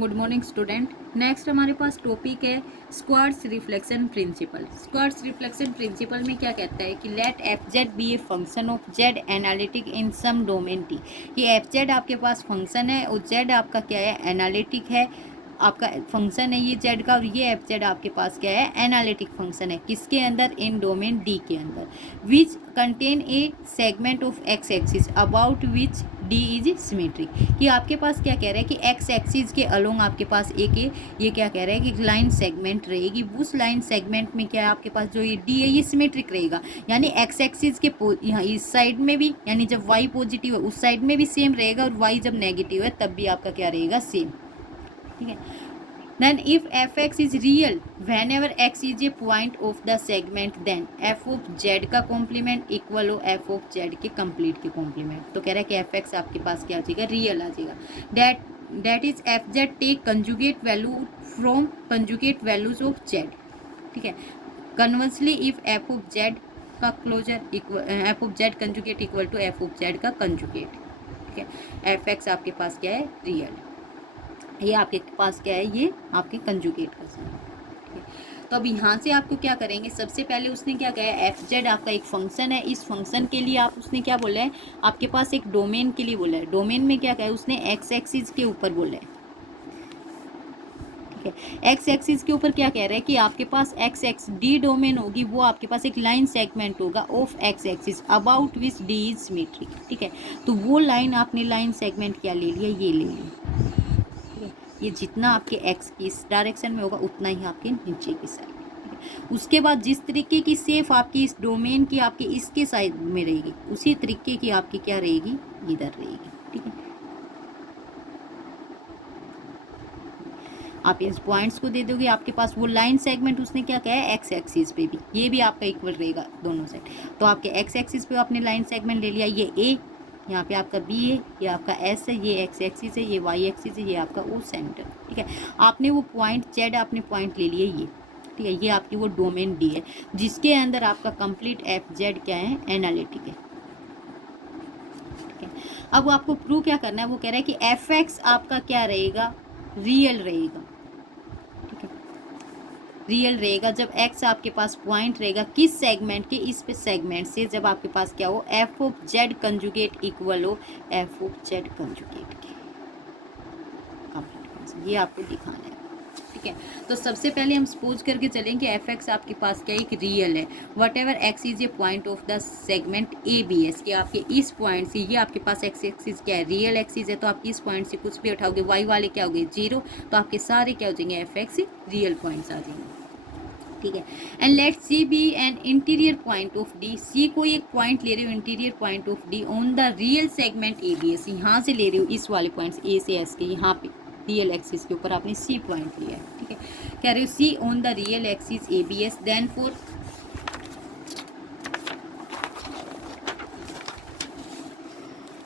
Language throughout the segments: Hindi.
Good morning student. नेक्स्ट हमारे पास टॉपिक है Schwarz reflection principle. Schwarz reflection principle में क्या कहता है कि let f z be a function of z analytic in some domain T. ये एफ जेड आपके पास फंक्शन है और जेड आपका क्या है, एनालिटिक है, आपका फंक्शन है ये जेड का, और ये एफ जेड आपके पास क्या है, एनालिटिक फंक्शन है। किसके अंदर? इन डोमेन डी के अंदर। Which contain A segment of x axis about which D is symmetric. कि आपके पास क्या कह रहा है कि एक्स एक्सिस के अलोंग आपके पास एक ये क्या कह रहा है कि लाइन सेगमेंट रहेगी। उस लाइन सेगमेंट में क्या है आपके पास जो ये डी है ये सिमेट्रिक रहेगा, यानी एक्स एक्सिस के यहाँ इस साइड में भी, यानी जब वाई पॉजिटिव है उस साइड में भी सेम रहेगा, और वाई जब नेगेटिव है तब भी आपका क्या रहेगा, सेम। ठीक है। Then if fx is real whenever x is a point of the segment, then f of z का कॉम्प्लीमेंट इक्वल हो f of z के कंप्लीट के कॉम्प्लीमेंट। तो कह रहा है कि fx आपके पास क्या आ जाएगा, रियल आ जाएगा। that is fz take conjugate value from conjugate values of z। ठीक है। Conversely if f of z का closure equal f of z conjugate equal to f of z का कंजुगेट। ठीक है। fx आपके पास क्या है, रियल। ये आपके पास क्या है, ये आपके कंजुगेट का साइन। ठीक है। तो अब यहाँ से आपको क्या करेंगे, सबसे पहले उसने क्या कहा है, एफ जेड आपका एक फंक्शन है। इस फंक्शन के लिए आप उसने क्या बोला है, आपके पास एक डोमेन के लिए बोला है। डोमेन में क्या कहा है उसने, एक्स एक्सिस के ऊपर बोला है। ठीक है। एक्स एक्सिस के ऊपर क्या कह रहा है कि आपके पास एक्स एक्स डी डोमेन होगी, वो आपके पास एक लाइन सेगमेंट होगा of x axis about which D is symmetric. ठीक है। तो वो लाइन आपने लाइन सेगमेंट क्या ले लिया, ये ले लिया। ये जितना आपके एक्स की इस डायरेक्शन में होगा उतना ही आपके नीचे की साइड। उसके बाद जिस तरीके की सेफ आपकी इस डोमेन की आपकी इसके साइड में रहेगी, उसी तरीके की आपकी क्या रहेगी, इधर रहेगी। ठीक है। आप इन पॉइंट्स को दे दोगे, आपके पास वो लाइन सेगमेंट उसने क्या कहा है, एक्स एक्सिस पे भी, ये भी आपका इक्वल रहेगा दोनों साइड। तो आपके एक्स एक्सिस पे आपने लाइन सेगमेंट ले लिया, ये ए, यहाँ पे आपका बी है, ये आपका एस है, ये एक्स एक्सिस है, ये वाई एक्सिस है, ये आपका ओ सेंटर। ठीक है। आपने वो पॉइंट जेड आपने पॉइंट ले लिया ये। ठीक है। ये आपकी वो डोमेन डी है जिसके अंदर आपका कंप्लीट एफ जेड क्या है, एनालिटिक है। ठीक है। अब आपको प्रूव क्या करना है, वो कह रहा है कि एफ एक्स आपका क्या रहेगा, रियल रहेगा। ठीक है। रियल रहेगा जब x आपके पास पॉइंट रहेगा किस सेगमेंट के, इस पे सेगमेंट से, जब आपके पास क्या हो, f of z conjugate equal हो f ऑफ z कंजुगेट के। ये आपको दिखाना है। ठीक है। तो सबसे पहले हम सपोज करके चलें कि एफ एक्स आपके पास क्या एक रियल है। Whatever x is a point of the segment A B s, कि आपके इस पॉइंट से, ये आपके पास एक्स एक्सिस क्या है, रियल एक्सिस है, तो आप इस पॉइंट से कुछ भी उठाओगे, वाई वाले क्या हो गए, जीरो, तो आपके सारे क्या हो जाएंगे, एफ एक्स रियल पॉइंट्स आ जाएंगे। ठीक है। And let C be an interior point of D. C को एक पॉइंट ले रहे हो, interior point of D on the real segment A B S. यहाँ से ले रहे हो इस वाले पॉइंट ए से एस के, यहाँ पे रियल एक्सिस के ऊपर आपने सी पॉइंट लिया है। ठीक है। कह रहे हो C on the real axis A B S, then for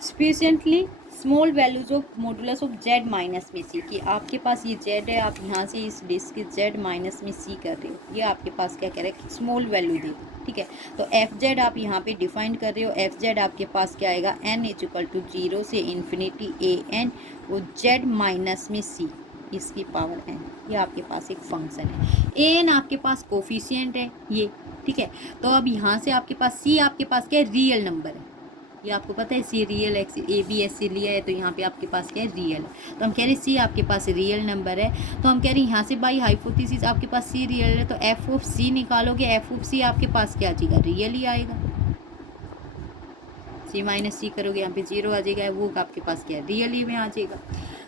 specially small values of modulus of Z minus में सी। कि आपके पास ये जेड है, आप यहाँ से इस डिस्क के जेड माइनस में सी कर रहे हो, ये आपके पास क्या कह रहा है, स्मॉल वैल्यू दे। ठीक है। तो एफ जेड आप यहाँ पे डिफाइन कर रहे हो, एफ जेड आपके पास क्या आएगा, एन इज इक्वल टू 0 से इन्फिनिटी ए एन, वो जेड माइनस में सी, इसकी पावर एन। ये आपके पास एक फंक्शन है। ए एन आपके पास कोफिशियंट है ये। ठीक है। तो अब यहाँ से आपके पास सी आपके पास क्या है, रियल नंबर है। ये आपको पता है C real X A B S C लिया है, तो यहाँ पे आपके पास क्या है, रियल है। तो हम कह रहे हैं सी आपके पास रियल नंबर है, तो हम कह रहे हैं यहाँ से बाई हाइपोथेसिस आपके पास सी रियल है, तो एफ ऑफ सी निकालोगे, एफ ऑफ सी आपके पास क्या आ जाएगा, रियल ही आएगा। सी माइनस सी करोगे, यहाँ पे 0 आ जाएगा, वो आपके पास क्या है, रियल ही में आ जाएगा।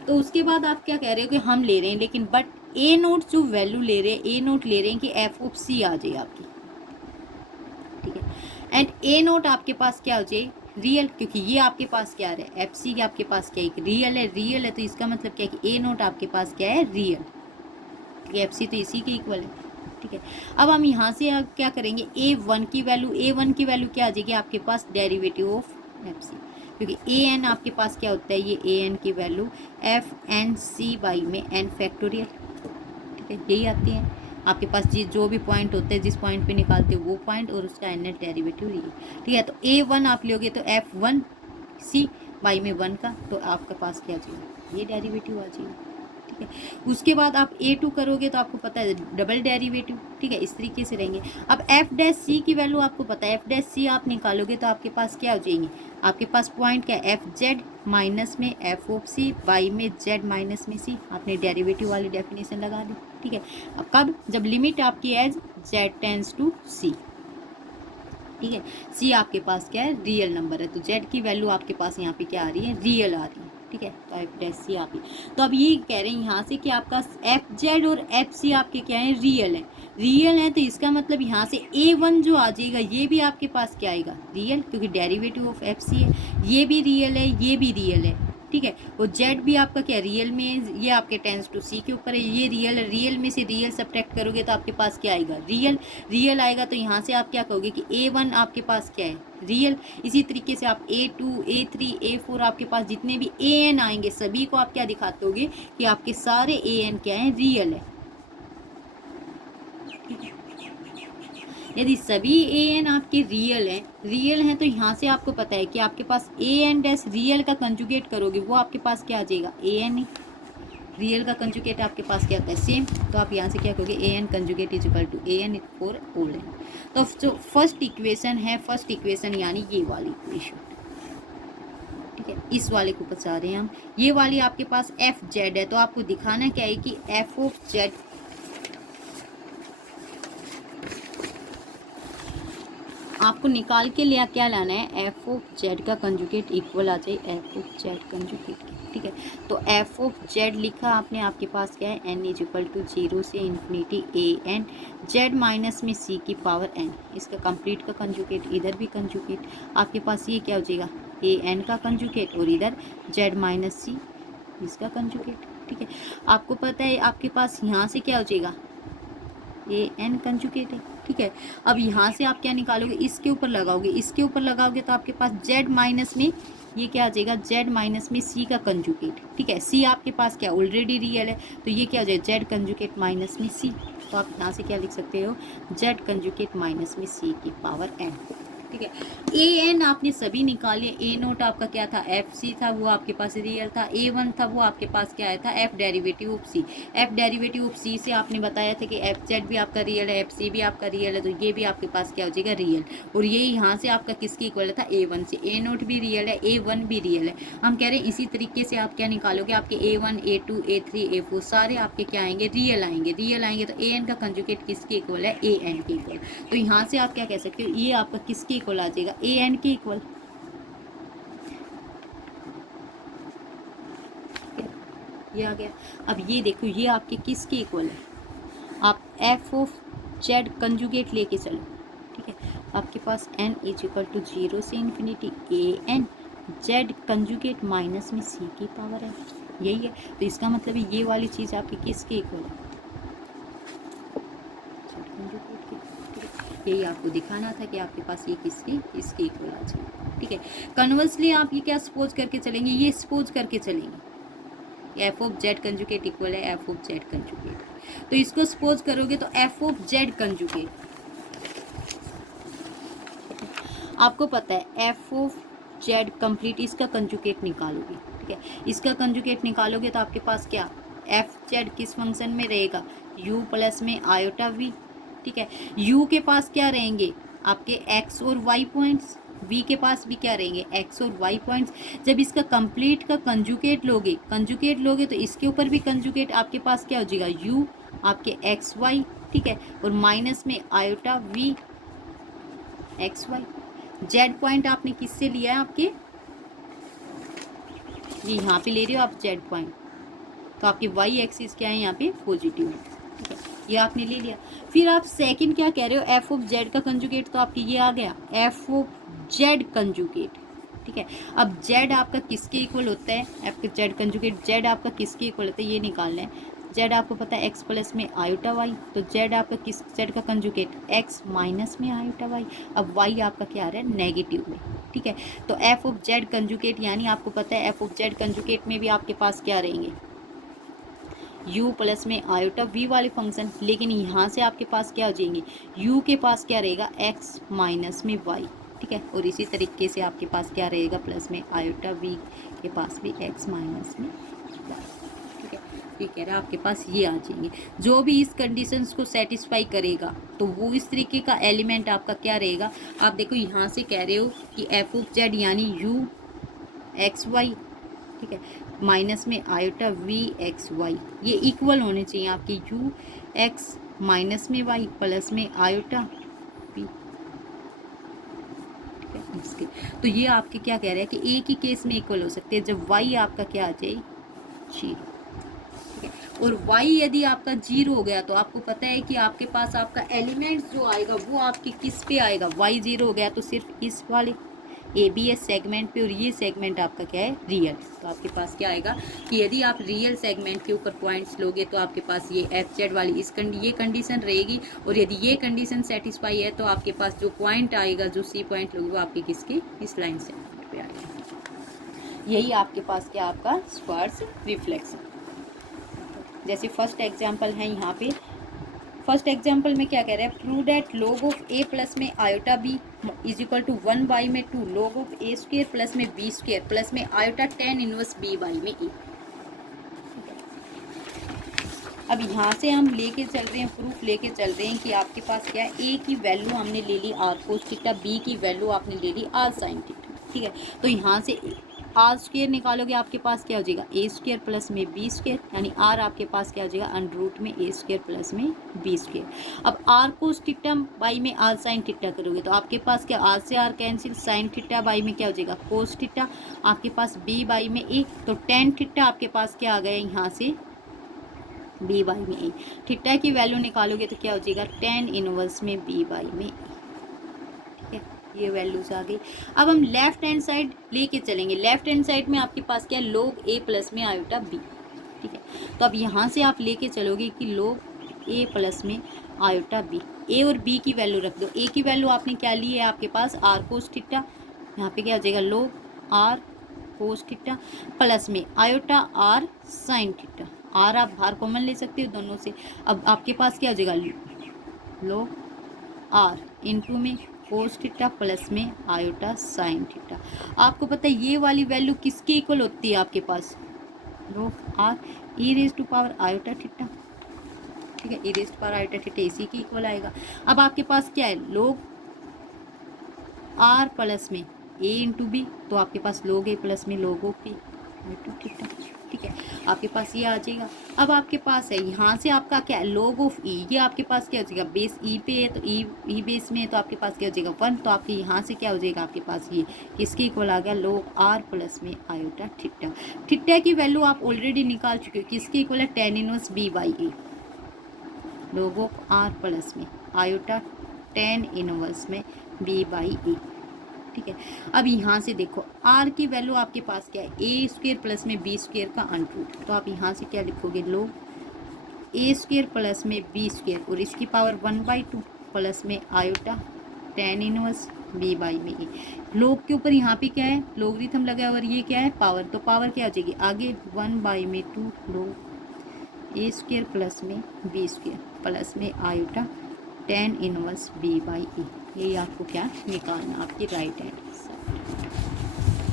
तो उसके बाद आप क्या कह रहे हो कि हम ले रहे हैं, लेकिन बट ए नोट जो वैल्यू ले रहे हैं, ए नोट ले रहे हैं कि एफ ऑफ सी आ जाए आपकी। ठीक है। एंड ए नोट आपके पास क्या हो जाए, रियल, क्योंकि ये आपके पास क्या है, एफ सी के आपके पास क्या है, रियल है। रियल है तो इसका मतलब क्या है कि ए नोट आपके पास क्या है, रियल। ठीक है। एफ सी तो इसी के इक्वल है। ठीक है। अब हम यहाँ से क्या करेंगे, ए वन की वैल्यू, ए वन की वैल्यू क्या आ जाएगी आपके पास, डेरिवेटिव ऑफ एफ सी, क्योंकि ए एन आपके पास क्या होता है, ये ए एन की value f n c by में एन फैक्टोरियल। ठीक है। यही आती है आपके पास, जो भी पॉइंट होते हैं, जिस पॉइंट पे निकालते हो वो पॉइंट, और उसका एन डेरिवेटिव ये। ठीक है। तो ए वन आप लोगे तो एफ वन सी बाई में 1 का, तो आपके पास क्या आ जाएगा, ये डेरिवेटिव आ जाएगा। ठीक है। उसके बाद आप A2 करोगे तो आपको पता है डबल डेरिवेटिव, ठीक है, इस तरीके से रहेंगे। अब एफ डैश सी की वैल्यू आपको पता है, एफ डैश सी आप निकालोगे तो आपके पास क्या हो जाएंगे, आपके पास पॉइंट क्या है, एफ जेड माइनस में एफ ऑफ सी, वाई में जेड माइनस में सी, आपने डेरिवेटिव वाली डेफिनेशन लगा दी, ठीक है। अब कब, जब लिमिट आपकी एज जेड टेंस टू सी, ठीक है। सी आपके पास क्या है, रियल नंबर है, तो जेड की वैल्यू आपके पास यहाँ पे क्या आ रही है, रियल आ रही है, ठीक है। तो एफ डैश सी आप ही, तो अब ये कह रहे हैं यहाँ से कि आपका एफ जेड और एफ सी आपके क्या है, रियल है, रियल है। तो इसका मतलब यहाँ से A1 जो आ जाएगा ये भी आपके पास क्या आएगा, रियल, क्योंकि डेरिवेटिव ऑफ एफ सी है, ये भी रियल है, ये भी रियल है, ठीक है। और जेड भी आपका क्या रियल में है, ये आपके टेंस टू सी के ऊपर है, ये रियल है, रियल में से रियल सब्ट्रैक्ट करोगे तो आपके पास क्या आएगा, रियल, रियल आएगा। तो यहाँ से आप क्या कहोगे कि A1 आपके पास क्या है, रियल। इसी तरीके से आप A2, A3, A4 आपके पास जितने भी AN आएंगे सभी को आप क्या दिखाते होगे कि आपके सारे AN क्या है, रियल है। यदि सभी AN आपके रियल हैं तो यहाँ से आपको पता है कि आपके पास AN डैश रियल का कंजुगेट करोगे वो आपके पास क्या आ जाएगा, AN, रियल का कंजुगेट आपके पास क्या होता है, सेम। तो आप यहाँ से क्या कहोगे, AN conjugate is equal to AN for all n। तो जो फर्स्ट इक्वेशन है, फर्स्ट इक्वेशन यानी ये वाली इक्वेशन, ठीक है, इस वाले को बचा रहे हैं हम। ये वाली आपके पास एफ जेड है, तो आपको दिखाना क्या है कि एफ ऑफ जेड आपको निकाल के लिया क्या लाना है, एफ ऑफ जेड का कंजुगेट इक्वल आ जाए एफ ऑफ जेड कंजुगेट, ठीक है। तो एफ ऑफ जेड लिखा आपने, आपके पास क्या है, n इज इक्वल टू 0 से इन्फिनिटी AN जेड माइनस में c की पावर n, इसका कंप्लीट का कंजुगेट, इधर भी कंजुगेट, आपके पास ये क्या हो जाएगा, AN का कंजुगेट और इधर जेड माइनस सी इसका कंजुगेट, ठीक है। आपको पता है आपके पास यहाँ से क्या हो जाएगा, AN कंजुगेट है, ठीक है। अब यहाँ से आप क्या निकालोगे, इसके ऊपर लगाओगे, इसके ऊपर लगाओगे तो आपके पास जेड माइनस में ये क्या आ जाएगा, जेड माइनस में सी का कंजुगेट, ठीक है। सी आपके पास क्या ऑलरेडी रियल है, तो ये क्या हो जाएगा, जेड कंजुगेट माइनस में सी। तो आप यहाँ से क्या लिख सकते हो, जेड कंजुगेट माइनस में सी की पावर n, ठीक है। AN आपने सभी निकाले, A0 आपका क्या था, FC था, वो आपके पास रियल था, A1 था, वो आपके पास क्या आया था, F derivative of C, F derivative of C से आपने बताया था कि FZ भी आपका रियल है, FC भी आपका रियल है, तो ये भी आपके पास क्या हो जाएगा, रियल। और ये यहाँ से आपका किसके इक्वल था, A1 से, A0 भी रियल है, A1 भी रियल है। हम कह रहे हैं इसी तरीके से आप क्या निकालोगे, आपके A1, A2, A3, A4 सारे आपके क्या आएंगे, रियल आएंगे, रियल आएंगे। तो AN का कंजुगेट किसके इक्वल है, AN के इक्वल। तो यहाँ से आप क्या कह सकते हो, ये आपका किसके इक्वल आ जाएगा, AN के इक्वल, ये आ गया। अब ये देखो ये आपके किसके इक्वल है, आप एफ ऑफ जेड कंजुगेट लेके चलो, ठीक है। आपके पास n इज इक्वल टू 0 से infinity AN Z conjugate minus में c की पावर है, यही है। तो इसका मतलब है ये वाली चीज़ आपकी किसके इक्वल है, यही आपको दिखाना था कि आपके पास ये किसके इसके इक्वल आ जाए, ठीक है। कन्वर्सली आप ये क्या सपोज करके चलेंगे, ये सपोज करके चलेंगे F of Z conjugate equal है एफ ऑफ जेड कंजुगेट, तो इसको सपोज करोगे तो एफ ऑफ जेड कंजुगेट, आपको पता है एफ ऑफ जेड कंप्लीट इसका कंजुगेट निकालोगे, ठीक है। इसका कंजुगेट निकालोगे तो आपके पास क्या, एफ जेड किस फंक्शन में रहेगा, u प्लस में आयोटा v, ठीक है। u के पास क्या रहेंगे, आपके x और y पॉइंट्स, v के पास भी क्या रहेंगे, x और y पॉइंट्स। जब इसका कंप्लीट का कंजुगेट लोगे तो इसके ऊपर भी कंजुगेट आपके पास क्या हो जाएगा, u आपके एक्स वाई, ठीक है, और माइनस में iota v x y. Z point आपने किससे लिया है, आपके ये यहाँ पे ले रहे हो आप जेड पॉइंट, तो आपके वाई एक्सिस क्या है यहाँ पे पॉजिटिव है, ठीक है, ये आपने ले लिया। फिर आप सेकंड क्या कह रहे हो, एफ ऑफ जेड का कंजुगेट, तो आपके ये आ गया एफ ऑफ जेड कंजुगेट, ठीक है। अब जेड आपका किसके इक्वल होता है, एफ जेड कंजुगेट, जेड आपका किसके इक्वल होता है ये निकालना है। जेड आपको पता है एक्स प्लस में आयोटा वाई, तो जेड आपका किस, जेड का कंजुगेट एक्स माइनस में आयोटा वाई। अब वाई आपका क्या आ रहा है, नेगेटिव में, ठीक है। तो एफ ऑफ जेड कंजुगेट यानी आपको पता है एफ ऑफ जेड कंजुगेट में भी आपके पास क्या रहेंगे, u प्लस में आयोटा v वाले फंक्शन, लेकिन यहाँ से आपके पास क्या हो जाएंगे, u के पास क्या रहेगा x माइनस में y, ठीक है। और इसी तरीके से आपके पास क्या रहेगा, प्लस में आयोटा v के पास भी x माइनस में y, ठीक है। ये कह रहा है आपके पास ये आ जाएंगे। जो भी इस कंडीशंस को सेटिस्फाई करेगा तो वो इस तरीके का एलिमेंट आपका क्या रहेगा। आप देखो यहाँ से कह रहे हो कि एफ ऑफ जेड यानी यू एक्स वाई, ठीक है, माइनस में आयोटा वी एक्स वाई, ये इक्वल होने चाहिए आपके यू एक्स माइनस में वाई प्लस में आयोटा वी, ठीक है इसके। तो ये आपके क्या कह रहे हैं कि एक ही केस में इक्वल हो सकते हैं जब वाई आपका क्या आ जाए 0, ठीक है। और y यदि आपका 0 हो गया तो आपको पता है कि आपके पास आपका एलिमेंट जो आएगा वो आपके किस पे आएगा, y 0 हो गया तो सिर्फ इस वाले ABS सेगमेंट पे, और ये सेगमेंट आपका क्या है रियल। तो आपके पास क्या आएगा कि यदि आप रियल सेगमेंट के ऊपर पॉइंट्स लोगे तो आपके पास ये FZ वाली ये कंडीशन रहेगी, और यदि ये कंडीशन सेटिस्फाई है तो आपके पास जो पॉइंट आएगा, जो C पॉइंट लोगे वो आपके किसके इस लाइन सेगमेंट पे आएगा। यही आपके पास क्या आपका स्क्वायर्स रिफ्लेक्शन। जैसे फर्स्ट एग्जाम्पल है यहाँ पे, फर्स्ट एग्जाम्पल में क्या कह रहा है, prove that log of a plus में iota b is equal to 1/2 log of a square plus में b स्क्वायर प्लस में iota tan inverse b by में a। अब यहाँ से हम लेके चल रहे हैं, प्रूफ लेके चल रहे हैं कि आपके पास क्या है, a की वैल्यू हमने ले ली r cos थीटा, b की वैल्यू आपने ले ली r sin थीटा, ठीक है। तो यहाँ से आर स्क्वेयर निकालोगे आपके पास क्या हो जाएगा ए स्क्वेयर प्लस में बी स्क्वेयर, यानी आर आपके पास क्या हो जाएगा अंडर रूट में ए स्क्वेयर प्लस में बी स्क्वेयर। अब आर कोस थीटा बाई में आर साइन थीटा करोगे तो आपके पास क्या, आर से r cancel, sine theta by में क्या हो जाएगा कोस थीटा, आपके पास बी बाई में ए, तो टेन थीटा आपके पास क्या आ गया यहाँ से बी बाई में ए। थीटा की वैल्यू निकालोगे तो क्या हो जाएगा टेन इनवर्स में बी बाई में ए, ठीक है, ये वैल्यूज आ गई। अब हम लेफ्ट हैंड साइड लेके चलेंगे, लेफ्ट हैंड साइड में आपके पास क्या है log a प्लस में आयोटा b, ठीक है। तो अब यहाँ से आप लेके चलोगे कि log a प्लस में आयोटा b, a और b की वैल्यू रख दो। a की वैल्यू आपने क्या ली है आपके पास r कोस थीटा, यहाँ पे क्या हो जाएगा log r cos theta plus में iota r sine theta, r आप बाहर कॉमन ले सकते हो दोनों से। अब आपके पास क्या हो जाएगा log r इंटू में कोस थीटा प्लस में आयोटा साइन थीटा। आपको पता है ये वाली वैल्यू किसकी इक्वल होती है आपके पास, log r e raise to power iota theta, ठीक है, e raise to power iota theta इसी की इक्वल आएगा। अब आपके पास क्या है log r प्लस में a इंटू बी, तो आपके पास log a प्लस में log of b iota theta, ठीक है, आपके पास ये आ जाएगा। अब आपके पास है यहाँ से आपका क्या है log ऑफ e, ये आपके पास क्या हो जाएगा बेस e पे है तो e बेस में है तो आपके पास क्या हो जाएगा 1, तो आपके यहाँ से क्या हो जाएगा आपके पास ये किसकी इक्वल आ गया log r प्लस में आयोटा थीटा। थीटा की वैल्यू आप ऑलरेडी निकाल चुके हो, किसकी इक्वल है tan inverse b by A, log of r plus में आयोटा टेन इनवर्स में b बाई ए, ठीक है। अब यहाँ से देखो r की वैल्यू आपके पास क्या है ए स्क्वेयर प्लस में बी स्क्वेयर का अंडर रूट, तो आप यहाँ से क्या लिखोगे log ए स्क्वेयर प्लस में बी स्क्वेयर और इसकी पावर 1/2 प्लस में iota tan inverse B by में ए। log के ऊपर यहाँ पे क्या है लोगरिथम लगा है और ये क्या है पावर, तो पावर क्या आ जाएगी आगे 1/2 log ए स्क्वेयर प्लस में बी स्क्वेयर प्लस में iota tan inverse B by A. यही आपको क्या निकालना आपकी राइट हैंड साइड,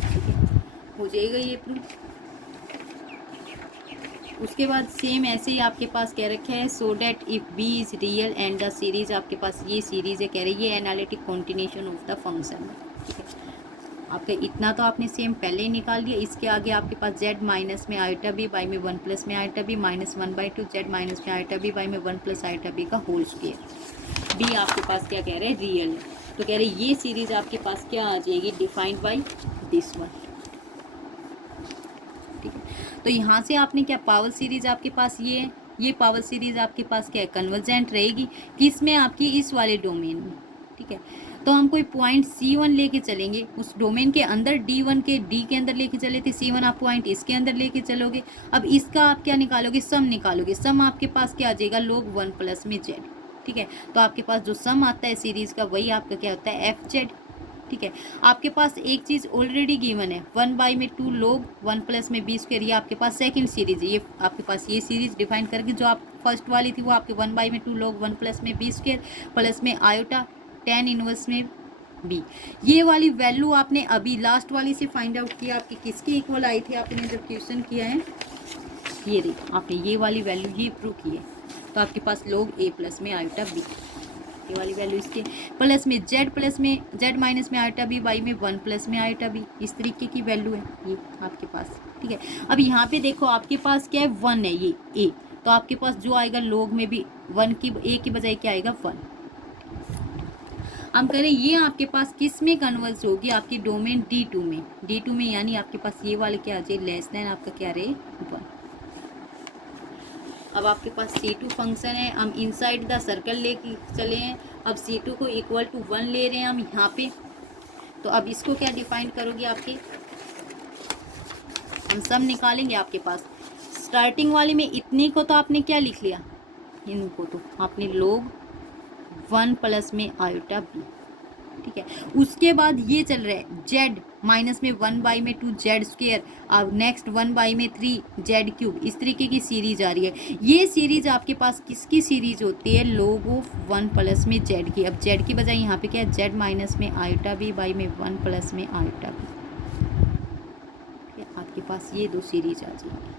ठीक है, हो जाएगा ये प्रूफ। उसके बाद सेम ऐसे ही आपके पास कह रखा है so that if b is real and the series, आपके पास ये सीरीज है कह रही है ये analytic continuation of the function, ठीक है। आपका इतना तो आपने सेम पहले ही निकाल दिया। इसके आगे आपके पास z माइनस में आयोटा बी बाई में 1 प्लस में iota b minus 1/2 z minus में आयोटा बी बाई में 1 प्लस आयोटा बी का होल स्क्वायर। बी आपके पास क्या कह रहे हैं रियल है, तो कह रहे ये सीरीज आपके पास क्या आ जाएगी डिफाइंड बाई दिस वन, ठीक है। तो यहाँ से आपने क्या पावर सीरीज आपके पास ये पावर सीरीज आपके पास क्या है कन्वर्जेंट रहेगी किस में आपकी इस वाले डोमेन में, ठीक है। तो हम कोई पॉइंट C1 लेके चलेंगे उस डोमेन के अंदर, D1 के D के अंदर लेके चले थे, C1 आप पॉइंट इसके अंदर लेके चलोगे। अब इसका आप क्या निकालोगे सम निकालोगे, सम आपके पास क्या आ जाएगा log 1 प्लस में z, ठीक है। तो आपके पास जो सम आता है सीरीज का वही आपका क्या होता है FZ, ठीक है। आपके पास एक चीज़ ऑलरेडी गिवन है 1/2 log 1 प्लस में बी स्क्वायर, ये आपके पास सेकंड सीरीज है। ये आपके पास ये सीरीज डिफाइन करके जो आप फर्स्ट वाली थी वो आपके 1/2 log 1 प्लस में बी स्क्वायर प्लस में आयोटा टेन इनवर्स में बी। ये वाली वैल्यू आपने अभी लास्ट वाली से फाइंड आउट किया, आपकी किसकी इक्वल आई थी आपने जब क्वेश्चन किया है ये रही, आपने ये वाली वैल्यू ये प्रूव की है, तो आपके पास log a प्लस में आयोटा b, ये वाली वैल्यू इसके प्लस में z माइनस में आयोटा b, y में 1 प्लस में आयोटा b, इस तरीके की वैल्यू है ये आपके पास। ठीक है, अब यहाँ पे देखो आपके पास क्या है, 1 है ये a, तो आपके पास जो आएगा log में भी 1 की a की बजाय क्या आएगा 1। हम करें ये आपके पास किस में कन्वर्ज होगी, आपकी डोमेन D2 में, यानी आपके पास ये वाले क्या आ जाए, लेस देन आपका क्या रहे 1। अब आपके पास C2 फंक्शन है, हम इनसाइड द सर्कल लेके चले हैं, अब C2 को इक्वल टू 1 ले रहे हैं हम यहाँ पे, तो अब इसको क्या डिफाइन करोगे, आपके हम सब निकालेंगे आपके पास। स्टार्टिंग वाले में इतने को तो आपने क्या लिख लिया, इनको तो आपने log 1 प्लस में आयोटा b। ठीक है, उसके बाद ये चल रहा है z माइनस में 1 बाई में 2 जेड स्क्वेयर, अब नेक्स्ट 1 बाई में 3 जेड क्यूब, इस तरीके की सीरीज आ रही है। ये सीरीज आपके पास किसकी सीरीज होती है, log ऑफ 1 प्लस में z की। अब z की बजाय यहाँ पे क्या है, z माइनस में आयोटा b बाई में 1 प्लस में आयोटा b। आपके पास ये दो सीरीज आ जाएगी।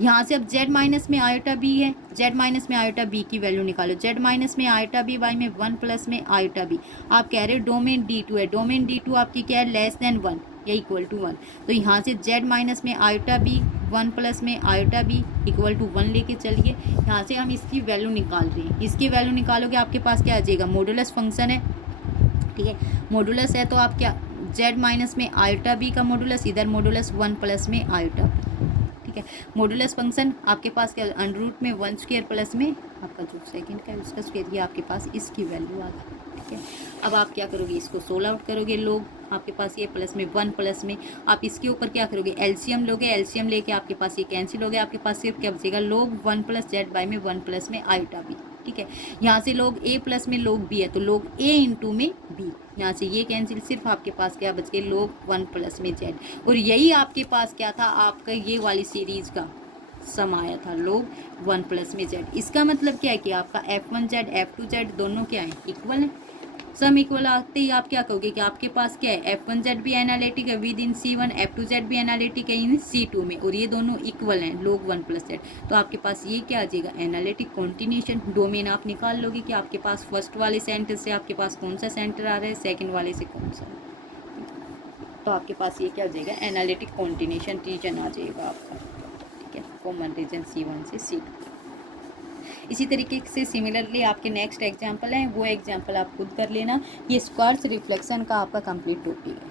यहाँ से अब z माइनस में आयोटा b है, z माइनस में आयोटा b की वैल्यू निकालो, z माइनस में आयोटा b बाई में 1 प्लस में आयोटा b। आप कह रहे हो डोमेन D2 है, डोमेन D2 आपकी क्या है, लेस देन 1 या इक्वल टू 1, तो यहाँ से z माइनस में आयोटा b 1 प्लस में आयोटा b इक्वल टू 1 लेके चलिए। यहाँ से हम इसकी वैल्यू निकाल रहे हैं, इसकी वैल्यू निकालोगे आपके पास क्या आ जाएगा, मॉडुलस फंक्शन है। ठीक है, मॉडुलस है तो आप क्या, z माइनस में आयोटा b का मॉडुलस, इधर मॉडुलस 1 प्लस में आयोटा b। ठीक है, मॉडुलस फंक्शन आपके पास क्या, अंडर रूट में 1 स्क्वायर प्लस में आपका जो सेकंड का है उसका स्क्वायर, ये आपके पास इसकी वैल्यू आ गई। ठीक है, अब आप क्या करोगे, इसको सोल्व आउट करोगे, लोग आपके पास ये प्लस में 1 प्लस में आप इसके ऊपर क्या करोगे, एलसीएम लोगे, एलसीएम लेके आपके पास ये कैंसिल हो गया, आपके पास सिर्फ क्या बचेगा, log 1 प्लस जेड बाई में 1 प्लस में आयोटा b। ठीक है, यहाँ से log a प्लस में log b है, तो log a इंटू में b, यहाँ से ये कैंसिल, सिर्फ आपके पास क्या बच गया, log 1 प्लस में z। और यही आपके पास क्या था, आपका ये वाली सीरीज का सम आया था, log 1 प्लस में z। इसका मतलब क्या है कि आपका f1z f2z दोनों क्या है, इक्वल है। सम इक्वल आते ही आप क्या कहोगे कि आपके पास क्या है, f1z भी एनालिटिक है विद इन C1, f2z भी एनालिटिक है इन C2 में, और ये दोनों इक्वल हैं log 1 प्लस z, तो आपके पास ये क्या आ जाएगा, एनालिटिक कॉन्टिन्यूशन। डोमेन आप निकाल लोगे कि आपके पास फर्स्ट वाले सेंटर से आपके पास कौन सा सेंटर आ रहा है, सेकेंड वाले से कौन सा, तो आपके पास ये क्या हो जाएगा, एनालिटिक कॉन्टिन्यूशन रीजन आ जाएगा आपका। ठीक है, कॉमन रीजन C1 से C2। इसी तरीके से सिमिलरली आपके नेक्स्ट एग्जाम्पल हैं, वो एग्जाम्पल आप खुद कर लेना। ये स्क्वायर्स रिफ्लेक्शन का आपका कंप्लीट टॉपिक है।